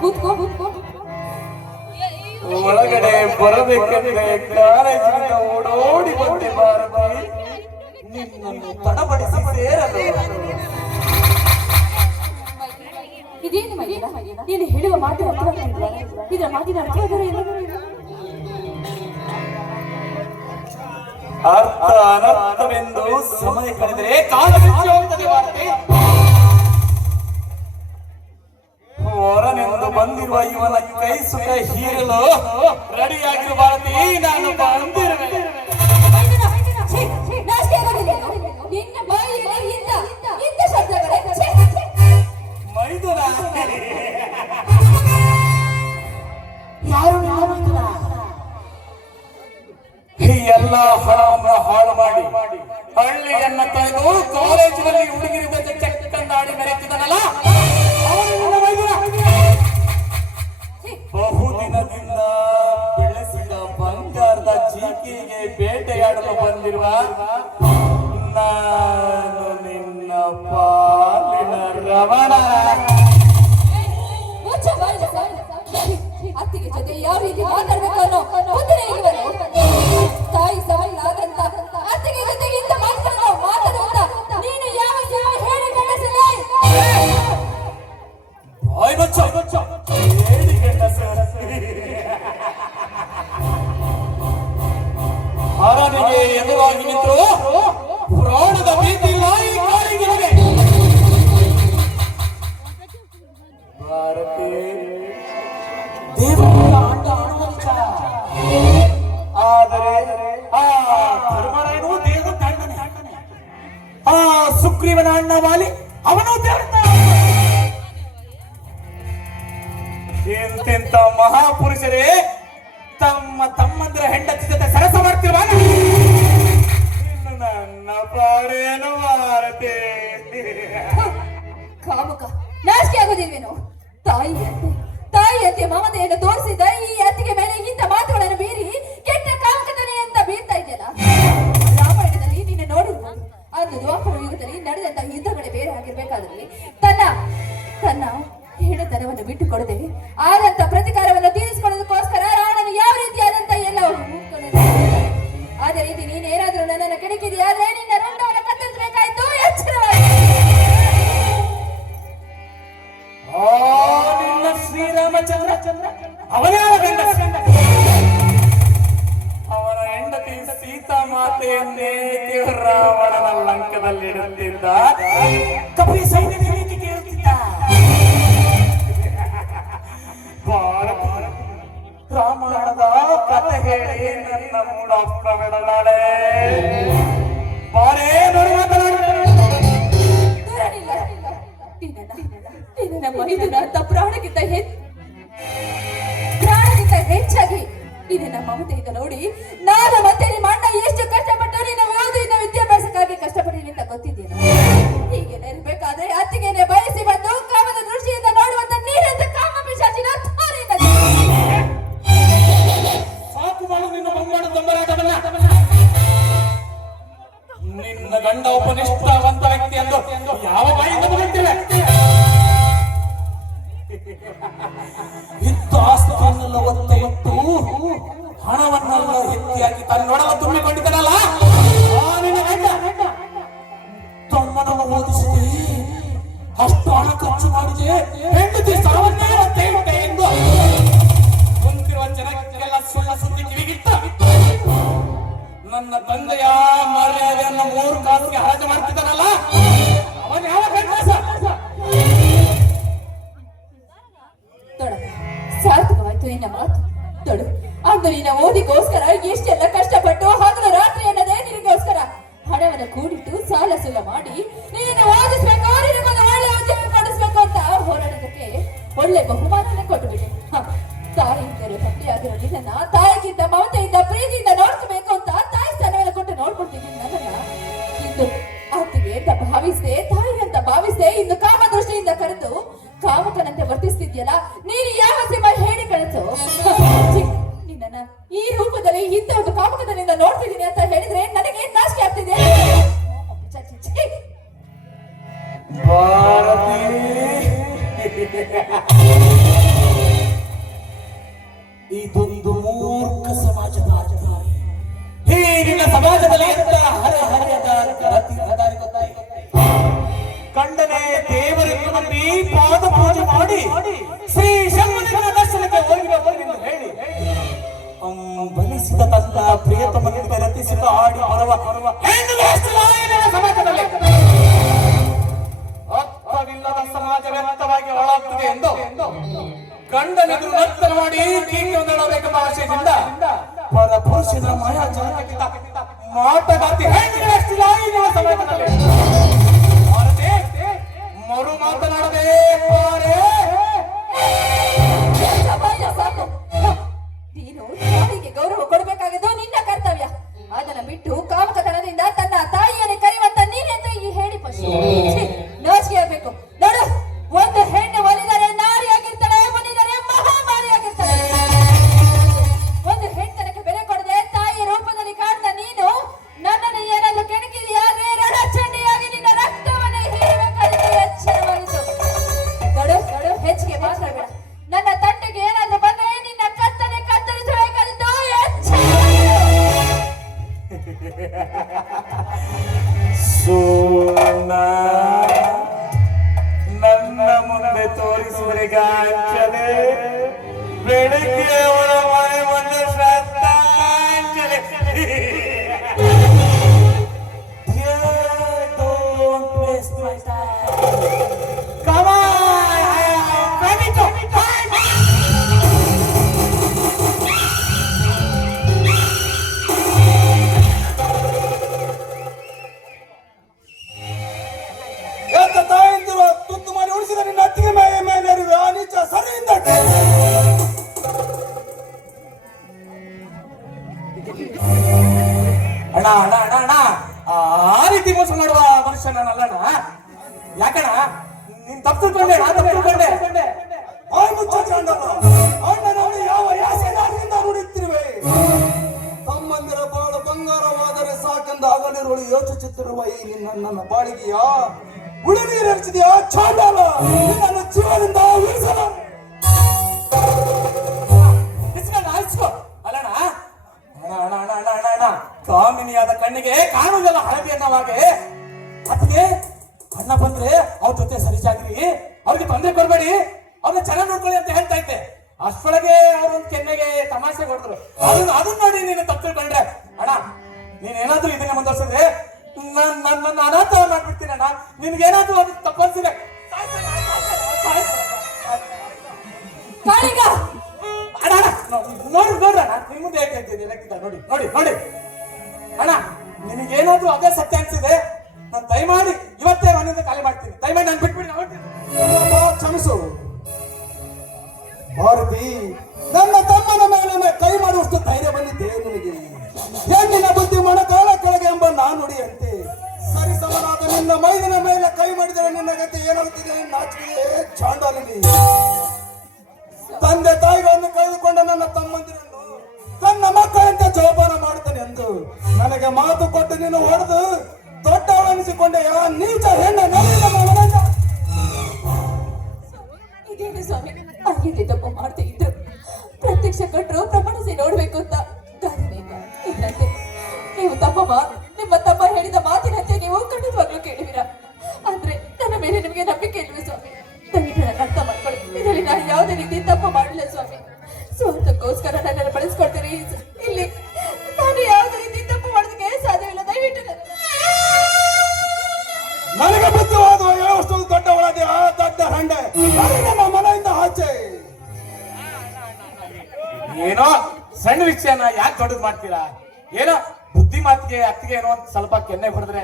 ಕೂತ್ಕೋ ಕೂತ್ಕೋ. ಒಳಗಡೆ ಬರಬೇಕಂದ್ರೆ ಕಾಲೇಜಿನಿಂದ ಓಡೋಡಿ ಬಂದೆ ಭಾರತಿ, ನಿನ್ನನ್ನು ತಡಬಡಿಸಿ ಸೇರಲು. ಇದೇನು ಮೈದ, ನೀನು ಹೇಳುವ ಮಾತು ಅರ್ಥವಾಗ್ತಿಲ್ವಾ? ಇದರ ಮಾತಿನ ಅರ್ಥವಾದರೆ ಏನು? ಅರ್ಥ ಅನರ್ಥವೆಂದು ಸಮಯ ಕಳೆದರೆ ಕಾಲ ಹೋಗುತ್ತದೆ ಭಾರತಿ. ಹೊರನೆಂದು ಬಂದಿರುವ ಇವನ ಕೈ ಸುಖ ಹೀರಲು ರೆಡಿಯಾಗಿರುವ ಭಾರತಿ, ನಾನು ಬಂದಿರುವೆ. ನಿನ್ನ ಬಾಯಿಯಲ್ಲಿ ಇಂಥ ಶಬ್ದಗಳೇ ಮೈದುನ. ಯಾರು ಮೈದುನ? ಎಲ್ಲ ಹಣವನ್ನು ಹಾಳು ಮಾಡಿ ಹಳ್ಳಿಯನ್ನ ತೆಗೆದು ಕಾಲೇಜಿನಲ್ಲಿ ಹುಡುಗಿರಿದ ಚಕ್ಕಂದಾಡಿ ಮೆರೆತಿದನಲ್ಲ, ಬಹುದಿನದಿಂದ ಬೆಳೆಸಿದ ಬಂಗಾರದ ಚೀಕಿಗೆ ಬೇಟೆಯಾಡಲು ಬಂದಿರುವ ನಾನು ನಿನ್ನ ಪಾಲಿನ ರವಣ. ಅತ್ತಿಗೆ ಜೊತೆ ಯಾವ ರೀತಿ ಮಾತಾಡ್ಬೇಕು ಅನ್ನೋ ತಾಯಿ ಸಾವಿರಾದಂತ ಅತ್ತಿಗೆ ಜೊತೆ ಇಂಥ ಮಾತುಗಳನ್ನು ಮಾತಾಡುವಂತ ನೀನು ಯಾವ ಹೇಳಿ ಗಂಡಸಲ್ಲ? ಬಾಯ್ ಬಚ್ಚ ಹೇಳಿ ಗಂಡಸ. ಹರನಿಗೆ ಎದುರಾಗಿ ನಿಂತು ಪ್ರಾಣದ ಭೀತಿ ಇಲ್ಲ ಈ ಕಾಳಿಗೆ. ಭಾರತಿ, ದೇವರ ಆಟ ಆಡುವ ನಿಜ, ಆದರೆ ಆ ಧರ್ಮರಾಯನು ದೇವ ತಾಂಡನೆ, ಆ ಸುಗ್ರೀವನ ಅಣ್ಣ ವಾಲಿ ಅವನು ದೇವರ. ಎಂತೆಂತ ಮಹಾಪುರುಷರೇ ತಮ್ಮ ತಮ್ಮಂದಿರ ಹೆಂಡತಿ ಜೊತೆ ಸರಸ ಮಾಡ್ತಿರುವಾಗ ನನ್ನ ಪಾರೇನು ಭಾರತೆ. ಕಾಮುಕ ನಾಚಿಕೆ ಆಗೋದಿಲ್ವೇನೋ? ತಾಯಿಯಂತೆ ಮಮತೆಯನ್ನು ತೋರಿಸಿದ ಈ ಅತ್ತಿಗೆ ಮೇಲೆ ಇಂಥ ಮಾತುಗಳನ್ನು ಬೀರಿ ಕೆಟ್ಟ ಕಾಮಕತನೆ ಅಂತ ಬೀರ್ತಾ ಇದೆಯಲ್ಲ. ರಾಮಾಯಣದಲ್ಲಿ ನೀನು ನೋಡಿರ್ಬೋದು, ಅದು ದ್ವಾಪರ ಯುಗದಲ್ಲಿ ನಡೆದಂತ ಯುದ್ಧಗಳೇ ಬೇರೆ ಆಗಿರ್ಬೇಕಾದ್ರೆ ತನ್ನ ಹೆಣತನವನ್ನು ಬಿಟ್ಟು ಕೊಡದೆ ಆದಂತ ಪ್ರತಿಕಾರವನ್ನು ತೀರಿಸಿಕೊಳ್ಳೋದಕ್ಕೋಸ್ಕರ ರಾವಣನು ಯಾವ ರೀತಿಯಾದಂತ ಎಲ್ಲ ಅದೇ ರೀತಿ ನೀನೇನಾದ್ರೂ ನನ್ನನ್ನು ಕೆಣಕಿದೆಯಾದ್ರೆ ನಿನ್ನ ರುಂಡವನ್ನು ಕತ್ತರಿಸಬೇಕಾಯ್ತು. ಎಚ್ಚರವಾಗಿ ನಿನ್ನ ಶ್ರೀರಾಮಚಂದ್ರ ಅವನ ಹೆಂಡತಿ ಸೀತಾ ಮಾತೆಯನ್ನೇ ರಾವಣನ ಲಂಕದಲ್ಲಿಡುತ್ತಿದ್ದ ಕಪಿ ಸೈನ್ಯದ ರೀತಿ ಕೇಳುತ್ತಿದ್ದ. ರಾಮಾಯಣದ ಕಥೆ ಹೇಳಿ ನನ್ನ ಮೂಡಾಪ್ತ ಬೆಳನಾಡೆ ಬಾರೇ ಮೈದುನ ಅಂತ ಪ್ರಾಣಕ್ಕಿಂತ ಹೆಚ್ಚಾಗಿ ನಿನ್ನ ಮಮತೆಯಿಂದ ನೋಡಿ ನಾನು ಮತ್ತೆ ನಿಮ್ಮ ಅಣ್ಣ ಎಷ್ಟು ಕಷ್ಟಪಟ್ಟು ನಿನ್ನ ಓದಿನ ವಿದ್ಯಾಭ್ಯಾಸಕ್ಕಾಗಿ ಕಷ್ಟಪಟ್ಟಿನಿ ಅಂತ ಗೊತ್ತಿದ್ದೇನೆ. ಹೀಗೆಲ್ಲ ಇರ್ಬೇಕಾದ್ರೆ ಅತ್ತಿಗೆನೆ ಬಯಸಿ ಬಂದು ಕಾಮದ ದೃಷ್ಟಿಯಿಂದ ನೋಡುವಂತ ನೀರಂತ ಕಾಮ ಪಿಶಾಚಿನ ಸಾಕು ಮಾಡು ನಿನ್ನ ಮಂಗಾಡು ದೊಂಬರಾಟವನ್ನ. ನಿನ್ನ ಗಂಡ ಒಬ್ಬ ನಿಷ್ಠಾವಂತ ವ್ಯಕ್ತಿ ಎಂದು ಯಾವ ಬಾಯಿಂದ ಬರುತ್ತೇವೆ? ಇತ್ತು ಆಸ್ತಿಯನ್ನೆಲ್ಲ ಒತ್ತೆ ಇಟ್ಟು ಹಣವನ್ನೆಲ್ಲ ಎತ್ತಿಯಾಗಿ ತನ್ನೊಡಲ ತುಂಬಿಕೊಂಡಿದ್ದನಲ್ಲ ನಿನ್ನ ಗಂಡ. ತಮ್ಮನನ್ನು ಓದಿಸಿದೆ, ಅಷ್ಟು ಹಣ ಖರ್ಚು ಮಾಡಿದೆ, ಹೆಂಡತಿ ಸಾವನ್ನೇ ಒತ್ತೆ ಇಟ್ಟೆ ಎಂದು ಕುಂತಿರುವ ಜನಕ್ಕೆಲ್ಲ ಸುದ್ದಿ ಕಿವಿಗಿಟ್ಟ. ನನ್ನ ತಂದೆಯ ಮರ್ಯಾದೆಯನ್ನು 3 ಕಾಸಿಗೆ ಹರಾಜು ಮಾಡ್ತಿದ್ದಾನಲ್ಲ ಅವನು ಯಾವ ಗಂಡ? ಸಾರ್ಥಕವಾಯ್ತು ನಿನ್ನ ಮಾತು. ತೊಡು, ಅಂದು ನಿನ್ನ ಓದಿಗೋಸ್ಕರ ಎಷ್ಟೆಲ್ಲ ಕಷ್ಟಪಟ್ಟು ಹಗಲು ರಾತ್ರಿ ಅನ್ನದೇ ನಿನಗೋಸ್ಕರ ಹಣವನ್ನು ಕೂಡಿಟ್ಟು ಸಾಲ ಸೂಲ ಮಾಡಿ ನಿನ್ನ ಓದಿಸ್ಬೇಕು, ನಿನಗೊಂದು ಒಳ್ಳೆ ಉದ್ಯೋಗ ಕೊಡಿಸ್ಬೇಕು ಅಂತ ಹೋರಾಡೋದಕ್ಕೆ ಒಳ್ಳೆ ಬಹುಮಾನ ಕೊಟ್ಟುಬಿಟ್ಟೆ. ತಾಯಿಯಿಂದಲೂ ತಂದೆಯಾಗಿರೋ ನಿನ್ನ ತಾಯಿಗಿಂತ ಮಮತೆಯಿಂದ ಪ್ರೀತಿಯಿಂದ ನೋಡ್ಕೋಬೇಕು ಅಂತ ತಾಯಿ ಸ್ಥಾನವನ್ನು ಕೊಟ್ಟು ನೋಡ್ಕೊಡ್ತಿದ್ದೀನಿ ನನ್ನನ್ನ. ಇಂದು ಆತಿಗೆ ಅಂತ ಭಾವಿಸಿದೆ, ತಾಯಿ ಅಂತ ಭಾವಿಸಿದೆ, ಇನ್ನು ಕಾಮ ದೃಷ್ಟಿಯಿಂದ ಕರೆದು ಕಾಮಕನಂತೆ ವರ್ತಿಸ್ತಿದ್ಯಲ್ಲ, ನೀನು ಯಾವ ಸಿಂಹ ಹೇಳಿ ಕಳಿಸು. ನಿನ್ನ ಈ ರೂಪದಲ್ಲಿ ಇಂಥ ಒಂದು ಕಾಮಕದಿಂದ ನೋಡ್ತಿದ್ದೀನಿ ಅಂತ ಹೇಳಿದ್ರೆ ನನಗೆ ನಾಚಿಕೆ ಆಗ್ತಿದೆ. ಭಾರತಿ ನಿನ್ನ ಸಮಾಜದಲ್ಲಿ ಎಂತ ಹರಿಹರಿಯದ ಗತಿ ಗೊತ್ತಾಯಿತು. ಕಂಡನೆ ದೇವರಿಗೆ ನಂಬಿ ಪಾದ ಪೂಜೆ ಮಾಡಿ ಶ್ರೀ ಶಂಭುಲಿಂಗನ ದರ್ಶನಕ್ಕೆ ಹೋಗಿರಬಹುದೆಂದು ಹೇಳಿ ಬಲಿಸಿದ ತನ್ನ ಪ್ರಿಯತಮನಿಂದ ರತಿಸಿದ ಆಡಿ ಬರುವ ಹೆಣ್ಣು ಸಮಾಜದಲ್ಲಿ ಅರ್ಥವಿಲ್ಲದ ಸಮಾಜ ವ್ಯರ್ಥವಾಗಿ ಹಾಳಾಗ್ತದೆ ಎಂದು ಗಂಡನೆದುರು ನರ್ತನ ಮಾಡಿ ಕೀರ್ತಿಯೊಂದಳಬೇಕೆಂಬ ಆಶಯದಿಂದ ಪರ ಪುರುಷನ ಮಾಯಾಜಾಲಕ್ಕೆ ಮಾಟಗಾತಿ ಹೆಣ್ಣಿನ ಸಮಾಜದಲ್ಲಿ ಮರು ಮಾತನಾಡದೆ ಸಾಕು. ನೀನು ತಾಯಿಗೆ ಗೌರವ ಕೊಡಬೇಕಾಗಿದ್ದು ನಿನ್ನ ಕರ್ತವ್ಯ. ಅದನ್ನ ಬಿಟ್ಟು ಕಾಮಕತನದಿಂದ ತನ್ನ ತಾಯಿಯನ್ನು ಕರೆಯುವಂತ ನೀನೆಂತ ಈ ಹೇಳಿ ಪಶು ನಾಚಿಕೆ ಆಗ್ಬೇಕು. ನೋಡು, ಒಂದು ಹೆಣ್ಣು ಒಲಿದರೆ ನಾರಿಯಾಗಿರ್ತಾಳೆ, ಒಲಿದರೆ ಮಹಾಮಾರಿಯಾಗಿರ್ತಾಳೆ. ಒಂದು ಹೆಣ್ಣತನಕ್ಕೆ ಬೆಲೆ ಕೊಡದೆ ತಾಯಿ ರೂಪದಲ್ಲಿ ಕಾಣ್ದ ನೀನು ನನ್ನನ್ನು ಏನಾದ್ರೂ ಕೆಣಕಿದೆಯಾದ್ರೆ ರಣಚಂಡಿಯಾಗಿ ನಿನ್ನ ರಕ್ತವನ್ನು ಹೀರಬೇಕಾದ ಎಚ್ಚರವಾಗಿತ್ತು. ನೋಡು, ಹೆಚ್ಚಿಗೆ ಮಾತಾಡಬೇಡ. ನನ್ನ ತಂಟೆಗೆ ಏನಾದ್ರೂ ಬಂದ್ರೆ ನಿನ್ನ ಕತ್ತನೆ ಕತ್ತರಿಸಬೇಕಾದದ್ದು ಎಚ್ಚರ. ನನ್ನ ಮುಂದೆ ತೋರಿಸಿದರೆ ಗಾಂಚಲೆ, ಬೆಳಗ್ಗೆ ಅವರ ಮನೆ ಮುಂದೆ ಶ್ರದ್ಧಾಂಜಲಿ. Don't waste my time. Come on, Benito. ಎಂತ ತಾಯಂದಿರು ತುತ್ತು ಮಾಡಿ ಉಳಿಸಿದ ನಿನ್ನ ಅತ್ತಿಗೆ ಮೇಲೆ ಆ ನೀಚ ಸರಿಯಿಂದ ಅಣ್ಣ ಅಣ್ಣ ಅಣ್ಣ ಅಣ್ಣ ಆ ರೀತಿ ಮೋಸ ಮಾಡುವ ಮನುಷ್ಯ ನಾನಲ್ಲಣ್ಣ. ಯಾಕಣ್ಣ ನೀನ್ ತಪ್ಪು ತಿಳ್ಕೊಂಡೆ, ನಾ ತಪ್ಪು ತಿಳ್ಕೊಂಡೆ. ಅಣ್ಣನನ್ನು ಯಾವ ಯಾಸೆಯಿಂದ ನುಡಿತಿರುವೆ? ತಮ್ಮಂದಿರ ಬಾಳು ಬಂಗಾರವಾದರೆ ಸಾಕೆಂದು ಆಗಲಿರುಳು ಯೋಚಿಸುತ್ತಿರುವ ಈ ನನ್ನ ಬಾಳಿಗೆಯ ಉಳಿ ನೀರು ಹರಿಸಿದೆಯಾ ಚಾಂಡಾಲ? ನನ್ನ ಜೀವನದಿಂದ ಉಳಿಸಲ ಅಲ್ಲಣ್ಣ ಅಣ್ಣ ಅಣ್ಣ ಅಣ್ಣ ಅಣ್ಣ ಅಣ್ಣ ಕಾಮಿನಿಯಾದ ಕಣ್ಣಿಗೆ ಕಾಣುವುದೆಲ್ಲ ಹಳದಿ ಅನ್ನವಾಗೆ. ಅದಕ್ಕೆ ಅಣ್ಣ ಬಂದ್ರೆ ಅವ್ರ ಜೊತೆ ಸರಿಸಾಗ್ರಿ, ಅವ್ರಿಗೆ ತೊಂದರೆ ಕೊಡ್ಬೇಡಿ, ಅವ್ರನ್ನ ಚೆನ್ನಾಗಿ ನೋಡ್ಕೊಳ್ಳಿ ಅಂತ ಹೇಳ್ತಾ ಇದ್ದೆ. ಅಷ್ಟೊಳಗೆ ಅವ್ರೊಂದು ಕೆನ್ನೆಗೆ ತಮಾಷೆ ಕೊಡಿದ್ರು. ಅದನ್ನ ನೋಡಿ ನೀನು ತಪ್ಪು ತಿಳ್ಕೊಂಡ್ರೆ ಅಣ್ಣ, ನೀನೇನಾದ್ರೂ ಇದನ್ನ ಮುಂದುವರ್ಸಿದ್ರೆ ನನ್ನ ಅನಾಥ ಮಾಡ್ಬಿಡ್ತೀನಿ ಅಣ್ಣ. ನಿನ್ಗೇನಾದ್ರೂ ಅದು ತಪ್ಪನ್ಸಿದೆ ಅಣ್ಣ ನೋಡ್ರಣ್ಣ, ನಿನ್ ಮುಂದೆ ಹೇಳ್ತಾ ಇದ್ದೀನಿ ನೋಡಿ ನೋಡಿ ನೋಡಿ ಅಣ್ಣ, ನಿನಗೇನಾದ್ರೂ ಅದೇ ಸತ್ಯ ಅನ್ಸಿದೆ ನಾನು ದಯಮಾಡಿ ಇವತ್ತೇ ಮನೆಯಿಂದ ಖಾಲಿ ಮಾಡ್ತೀನಿ. ದಯಮಾಡಿ ನಾನು ಬಿಟ್ಬಿಡಿ. ಕ್ಷಮಿಸು ಭಾರತಿ, ನನ್ನ ತಮ್ಮನ ಮೇಲೆ ಕೈ ಮಾಡುವಷ್ಟು ಧೈರ್ಯ ಬಂದಿದ್ದೆ ನಿನಗೆ. ಹೆಣ್ಣಿನ ಬುದ್ಧಿ ಮೊಣಕಾಲ ಕೆಳಗೆ ಎಂಬ ನಾನುಡಿಯಂತೆ ಸರಿ ಸಮನಾದ ನಿನ್ನ ಮೈದಿನ ಮೇಲೆ ಕೈ ಮಾಡಿದರೆ ನಿನ್ನ ಗತಿ ಏನಾಗುತ್ತಿದೆ? ನಾಚಿಕೆ ಚಾಂಡಾಲಿನಿ. ತಂದೆ ತಾಯಿಗಳನ್ನು ಕಳೆದುಕೊಂಡ ನನ್ನ ತಮ್ಮಂದಿರನ್ನು ತನ್ನ ಮಕ್ಕಳಂತೆ ಜೋಪಾನ ಮಾಡುತ್ತಾನೆ ಎಂದು ನನಗೆ ಮಾತು ಕೊಟ್ಟು ನೀನು ಹೊಡೆದು ದೊಡ್ಡವನಿಸಿಕೊಂಡೆ. ನೀಚ ಹೆಣ್ಣ ನಲಿನ ಮಗನನ್ನ ಇದೇನು ಸ್ವಾಮಿ, ಅರ್ಹತೆ ತಪ್ಪು ಮಾಡ್ತಾ ಇದ್ರು ಪ್ರತ್ಯಕ್ಷ ಕೊಟ್ಟರು ಪ್ರಮಾಣಿಸಿ ನೋಡ್ಬೇಕು ಅಂತ ಗಾದನೆ ಇದ್ರಂತೆ. ನೀವು ನಿಮ್ಮ ತಮ್ಮ ಹೇಳಿದ ಮಾತಿನಂತೆ ನೀವು ಖಂಡಿತವಾಗ್ಲೂ ಕೇಳಿವಿರ. ಆದ್ರೆ ನನ್ನ ಮೇಲೆ ನಿಮಗೆ ನಂಬಿಕೆ ಇಲ್ವೇ ಸ್ವಾಮಿ? ದಯವಿಟ್ಟು ನನ್ನ ಅರ್ಥ ಮಾಡ್ಕೊಳ್ಳಿ. ಇದರಲ್ಲಿ ನಾನು ಯಾವುದೇ ರೀತಿ ತಪ್ಪು ಮಾಡಿಲ್ಲ ಸ್ವಾಮಿ. ಸ್ವಾರ್ಥಕ್ಕೋಸ್ಕರ ನನ್ನನ್ನು ಬಳಸ್ಕೊಳ್ತೀರಿ. ಇಲ್ಲಿ ನಾನು ಯಾವುದೇ ರೀತಿ ತಪ್ಪು ಮಾಡೋದಕ್ಕೆ ಸಾಧ್ಯವಿಲ್ಲ. ದಯವಿಟ್ಟು ನನಗೆ ಬುದ್ಧಿವಾದ ಹೇಳುವಷ್ಟೊಂದು ದೊಡ್ಡವಳಾದೆ ಆ ದೊಡ್ಡ ಹಂಡೆ ನಮ್ಮ ಮನೆಯಿಂದ ಆಚೆ. ಏನೋ ಸಣ್ಣ ವಿಷಯನ ಯಾಕೆ ದೊಡ್ಡದು ಮಾಡ್ತೀರಾ? ಏನೋ ಬುದ್ಧಿ ಮಾತಿಗೆ ಅತ್ತಿಗೆ ಏನೋ ಸ್ವಲ್ಪ ಕೆನ್ನೆ ಹೊಡೆದ್ರೆ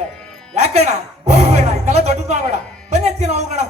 ಯಾಕಣ್ಣ ಹೋಗ್ಬೇಡ, ಇದೆಲ್ಲ ದೊಡ್ಡದು ಮಾಡಬೇಡ. ಬನ್ನಿ ಅತ್ತಿಗೆ ಹೋಗೋಣ.